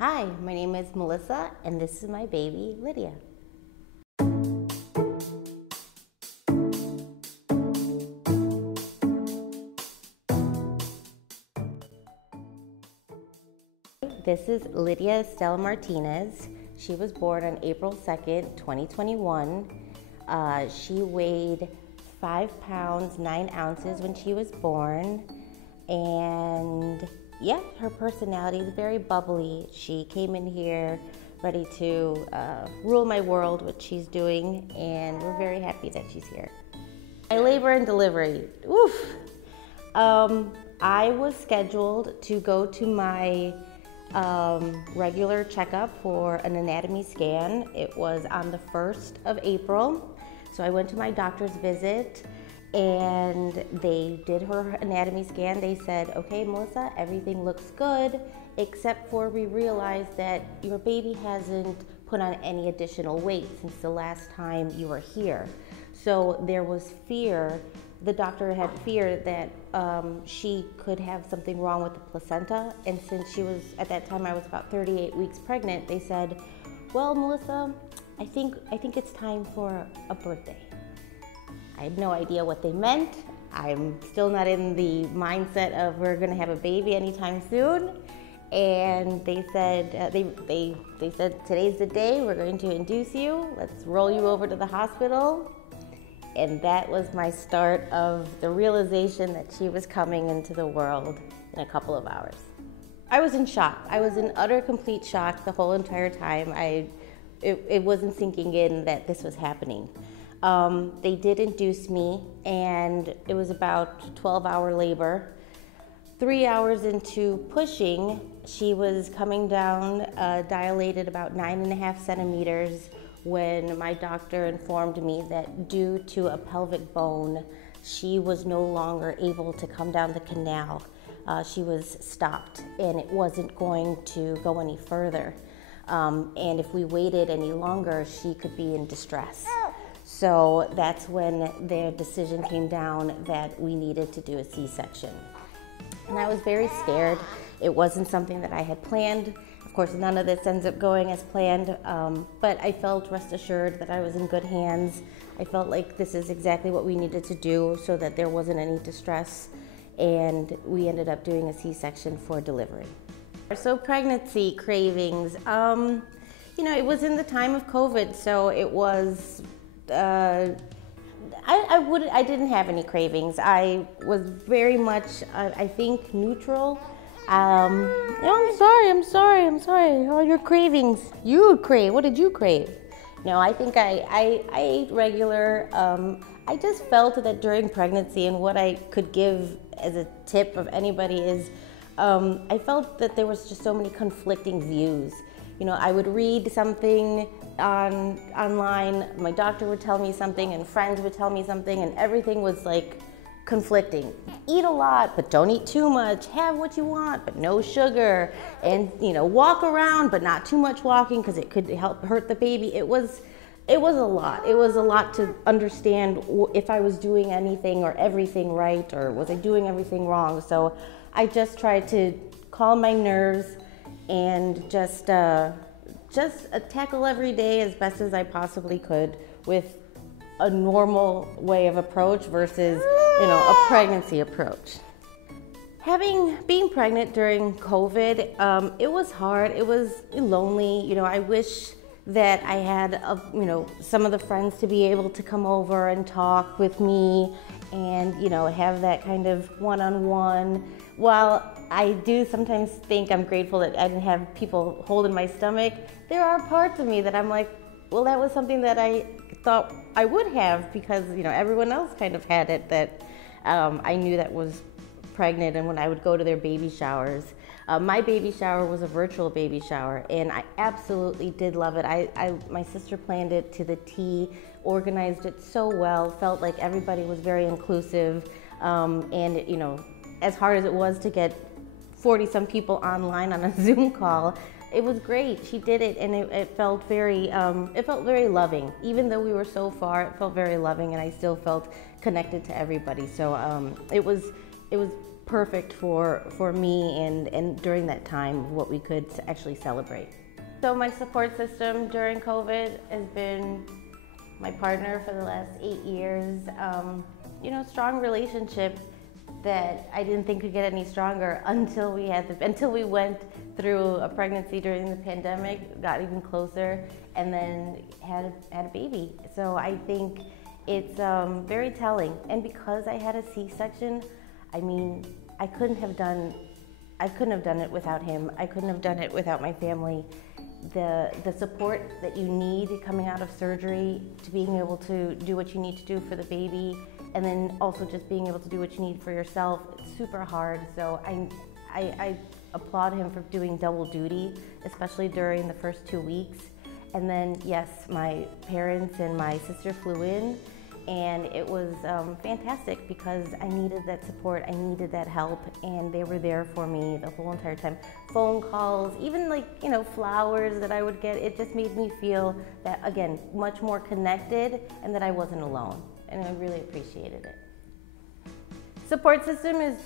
Hi, my name is Melissa, and this is my baby, Lydia. This is Lydia Stella Martinez. She was born on April 2nd, 2021. She weighed 5 pounds, 9 ounces when she was born. And yeah, her personality is very bubbly. She came in here ready to rule my world, which she's doing, and we're very happy that she's here. My labor and delivery, oof. I was scheduled to go to my regular checkup for an anatomy scan. It was on the 1st of April. So I went to my doctor's visit and they did her anatomy scan. They said, okay, Melissa, everything looks good, except for we realized that your baby hasn't put on any additional weight since the last time you were here. So there was fear. The doctor had fear that she could have something wrong with the placenta, and since she was, at that time I was about 38 weeks pregnant, they said, well, Melissa, I think it's time for a birthday. I had no idea what they meant. I'm still not in the mindset of we're gonna have a baby anytime soon. And they said, they said, today's the day, we're going to induce you. Let's roll you over to the hospital. And that was my start of the realization that she was coming into the world in a couple of hours. I was in shock. I was in utter, complete shock the whole entire time. It wasn't sinking in that this was happening. They did induce me, and it was about 12-hour labor. 3 hours into pushing, she was coming down, dilated about 9.5 centimeters, when my doctor informed me that due to a pelvic bone, she was no longer able to come down the canal. She was stopped, and it wasn't going to go any further. And if we waited any longer, she could be in distress. So that's when their decision came down that we needed to do a C-section. And I was very scared. It wasn't something that I had planned. Of course, none of this ends up going as planned, but I felt rest assured that I was in good hands. I felt like this is exactly what we needed to do so that there wasn't any distress, and we ended up doing a C-section for delivery. So pregnancy cravings, you know, it was in the time of COVID, so it was, I didn't have any cravings. I was very much, I think, neutral. I'm sorry. All your cravings. You crave. What did you crave? No, I think I ate regular. I just felt that during pregnancy, and what I could give as a tip of anybody is, I felt that there was just so many conflicting views. You know, I would read something online, my doctor would tell me something, and friends would tell me something, and everything was like conflicting. Eat a lot, but don't eat too much. Have what you want, but no sugar. And, you know, walk around, but not too much walking because it could help hurt the baby. It was a lot. It was a lot to understand if I was doing anything or everything right, or was I doing everything wrong. So I just tried to calm my nerves and just tackle every day as best as I possibly could with a normal way of approach versus, you know, a pregnancy approach. Being pregnant during COVID, it was hard. It was lonely. You know, I wish that I had, you know, some of the friends to be able to come over and talk with me and, you know, have that kind of one-on-one. While I do sometimes think I'm grateful that I didn't have people holding my stomach, there are parts of me that I'm like, well, that was something that I thought I would have because, you know, everyone else kind of had it that I knew that was pregnant, and when I would go to their baby showers. My baby shower was a virtual baby shower, and I absolutely did love it. My sister planned it to the T, organized it so well, felt like everybody was very inclusive, and, you know, as hard as it was to get 40-some people online on a Zoom call, it was great. She did it, and it felt very loving. Even though we were so far, it felt very loving, and I still felt connected to everybody. So it was perfect for me and during that time what we could actually celebrate. So my support system during COVID has been my partner for the last 8 years. Strong relationship that I didn't think could get any stronger until we went through a pregnancy during the pandemic, got even closer, and then had a baby. So I think it's very telling. And because I had a C-section, I mean, I couldn't have done it without him. I couldn't have done it without my family. The support that you need coming out of surgery, to being able to do what you need to do for the baby, and then also just being able to do what you need for yourself, it's super hard. So I applaud him for doing double duty, especially during the first 2 weeks. And then, yes, my parents and my sister flew in, and it was fantastic because I needed that support, I needed that help, and they were there for me the whole entire time. Phone calls, even flowers that I would get, it just made me feel that, again, much more connected and that I wasn't alone, and I really appreciated it. Support system is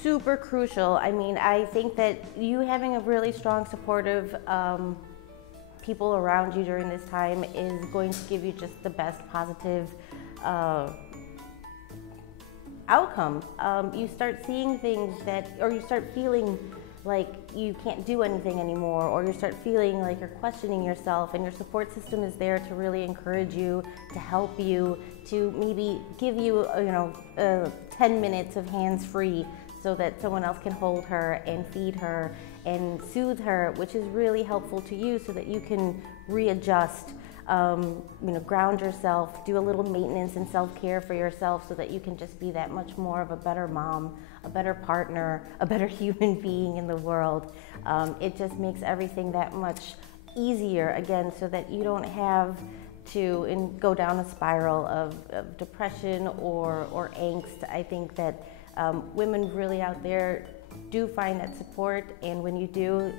super crucial. I mean, I think that you having a really strong, supportive people around you during this time is going to give you just the best positive outcome. You start seeing things or you start feeling like you can't do anything anymore, or you start feeling like you're questioning yourself, and your support system is there to really encourage you, to help you, to maybe give you 10 minutes of hands-free so that someone else can hold her and feed her and soothe her, which is really helpful to you so that you can readjust, ground yourself, do a little maintenance and self-care for yourself so that you can just be that much more of a better mom, a better partner, a better human being in the world. It just makes everything that much easier, again, so that you don't have to go down a spiral of depression or angst. I think that women really out there do find that support, and when you do,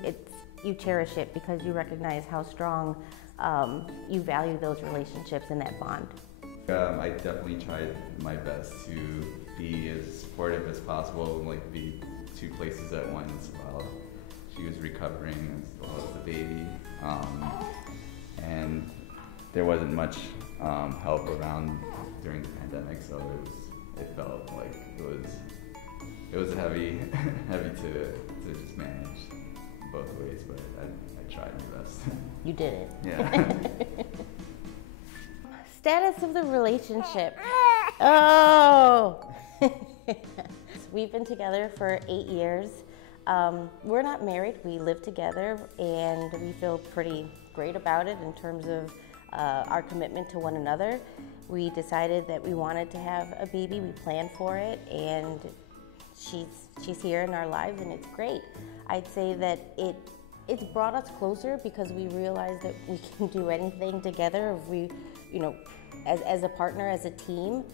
you cherish it because you recognize how strong you value those relationships and that bond. I definitely tried my best to be as supportive as possible and be 2 places at once while she was recovering as well as the baby. And there wasn't much help around during the pandemic, so it felt like it was heavy to just manage both ways, but I tried my best. You did it. Yeah. Status of the relationship. Oh! We've been together for 8 years. We're not married, we live together, and we feel pretty great about it in terms of our commitment to one another. We decided that we wanted to have a baby, we planned for it, and she's here in our lives, and it's great. I'd say that it's brought us closer because we realize that we can do anything together if we, as a partner, as a team.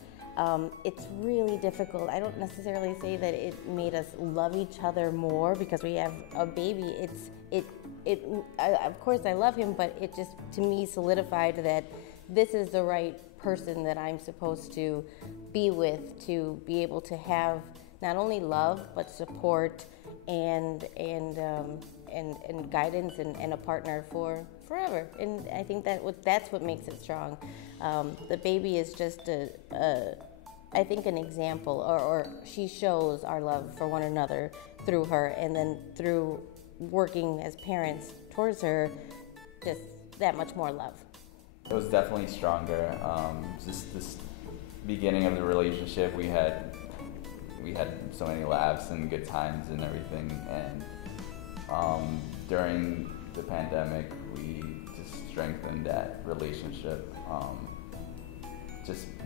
It's really difficult. I don't necessarily say that it made us love each other more because we have a baby. Of course I love him, but it just, to me, solidified that this is the right person that I'm supposed to be with, to be able to have not only love, but support and guidance and a partner for forever. And I think that's what makes it strong. The baby is just I think an example, or she shows our love for one another through her, and then through working as parents towards her, just that much more love. It was definitely stronger. Just this beginning of the relationship, we had so many laughs and good times and everything, and during the pandemic, we just strengthened that relationship.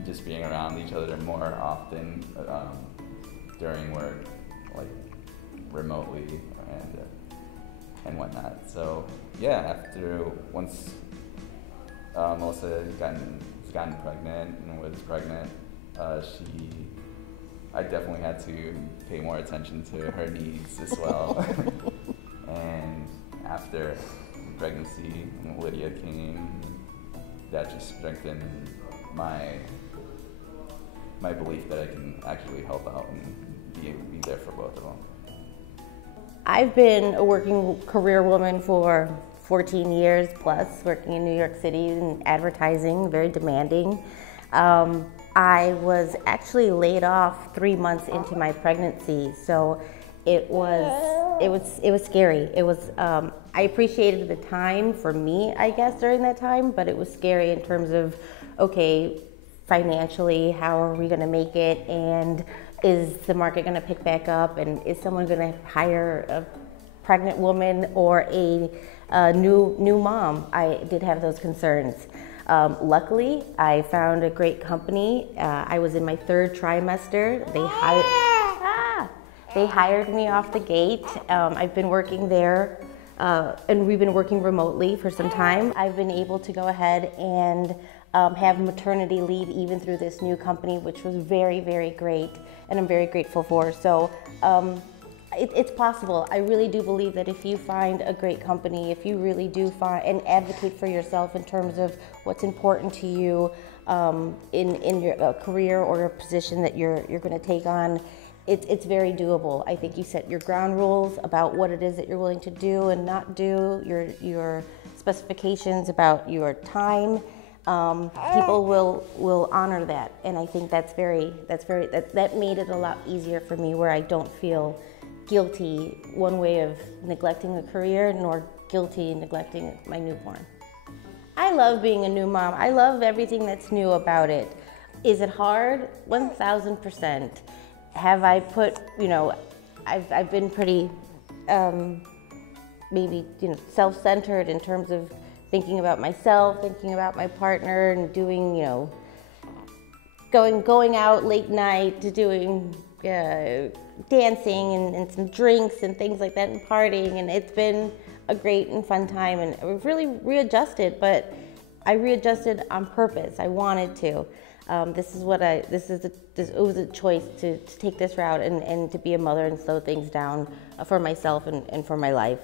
Just being around each other more often during work, remotely and whatnot. So yeah, once Melissa gotten pregnant and was pregnant, I definitely had to pay more attention to her needs as well. And after pregnancy and Lydia came, that just strengthened my belief that I can actually help out and be there for both of them. I've been a working career woman for 14 years plus, working in New York City in advertising, very demanding. I was actually laid off 3 months into my pregnancy, so it was scary. It was I appreciated the time for me, I guess, during that time, but it was scary in terms of, okay, financially, how are we going to make it, and is the market going to pick back up, and is someone going to hire a pregnant woman or a new mom? I did have those concerns. Luckily, I found a great company. I was in my 3rd trimester. They hired me off the gate. I've been working there, and we've been working remotely for some time. I've been able to go ahead and have maternity leave even through this new company, which was very, very great, and I'm very grateful for. So it's possible. I really do believe that if you find a great company, if you really do find and advocate for yourself in terms of what's important to you in your career or your position that you're going to take on, it's very doable. I think you set your ground rules about what it is that you're willing to do and not do, your specifications about your time. People will honor that, and I think that made it a lot easier for me, where I don't feel guilty one way of neglecting a career, nor guilty neglecting my newborn. I love being a new mom. I love everything that's new about it. Is it hard? 1000%. Have I put, I've been pretty maybe self-centered in terms of thinking about myself, thinking about my partner, and doing, going out late night to doing dancing and some drinks and things like that, and partying, and it's been a great and fun time, and we've really readjusted, but I readjusted on purpose. I wanted to. It was a choice to take this route and to be a mother and slow things down for myself and for my life.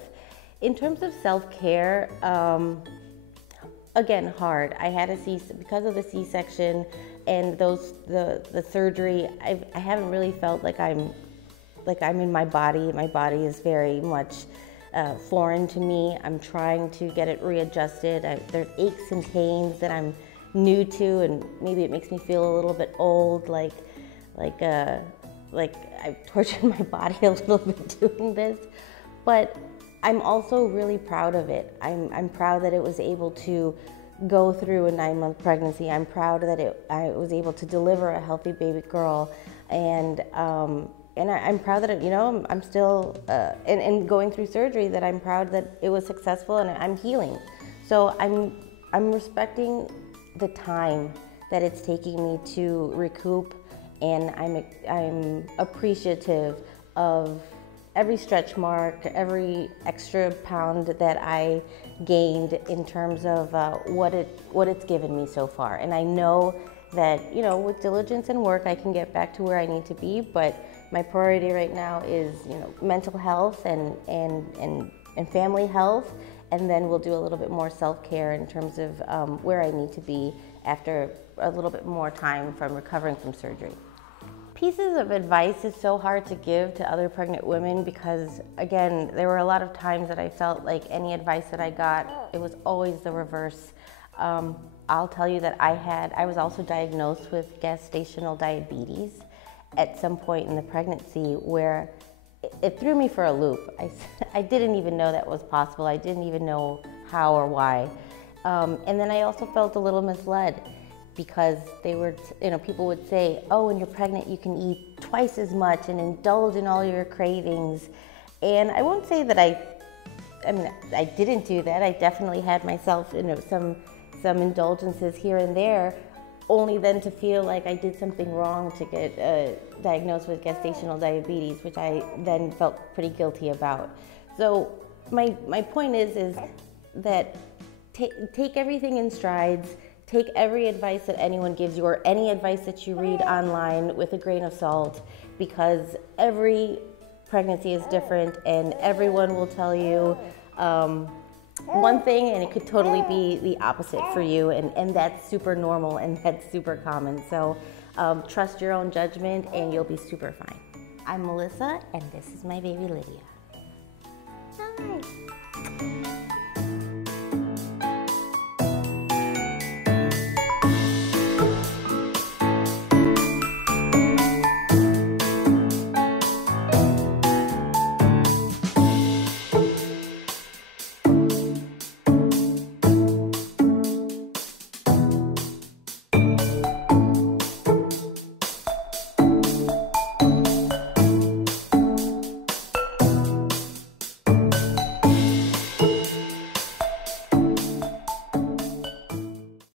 In terms of self-care, again, hard. I had because of the C-section and the surgery. I haven't really felt like I'm in my body. My body is very much foreign to me. I'm trying to get it readjusted. There's aches and pains that I'm new to, and maybe it makes me feel a little bit old, like I've tortured my body a little bit doing this. But I'm also really proud of it. I'm proud that it was able to go through a 9-month pregnancy. I'm proud that I was able to deliver a healthy baby girl, and I'm proud that I'm still and going through surgery, that I'm proud that it was successful and I'm healing. So I'm respecting the time that it's taking me to recoup, and I'm appreciative of every stretch mark, every extra pound that I gained in terms of what it's given me so far. And I know that with diligence and work I can get back to where I need to be, but my priority right now is mental health and family health, and then we'll do a little bit more self-care in terms of where I need to be after a little bit more time from recovering from surgery. Pieces of advice is so hard to give to other pregnant women because, again, there were a lot of times that I felt like any advice that I got, it was always the reverse. I'll tell you that I was also diagnosed with gestational diabetes at some point in the pregnancy, where it threw me for a loop. I didn't even know that was possible. I didn't even know how or why. And then I also felt a little misled, because people would say, oh, when you're pregnant, you can eat twice as much and indulge in all your cravings. And I won't say that I didn't do that. I definitely had myself, some indulgences here and there, only then to feel like I did something wrong to get diagnosed with gestational diabetes, which I then felt pretty guilty about. So my point is that take everything in strides. Take every advice that anyone gives you, or any advice that you read online, with a grain of salt, because every pregnancy is different and everyone will tell you one thing and it could totally be the opposite for you, and that's super normal and that's super common. So trust your own judgment and you'll be super fine. I'm Melissa, and this is my baby Lydia. Hi.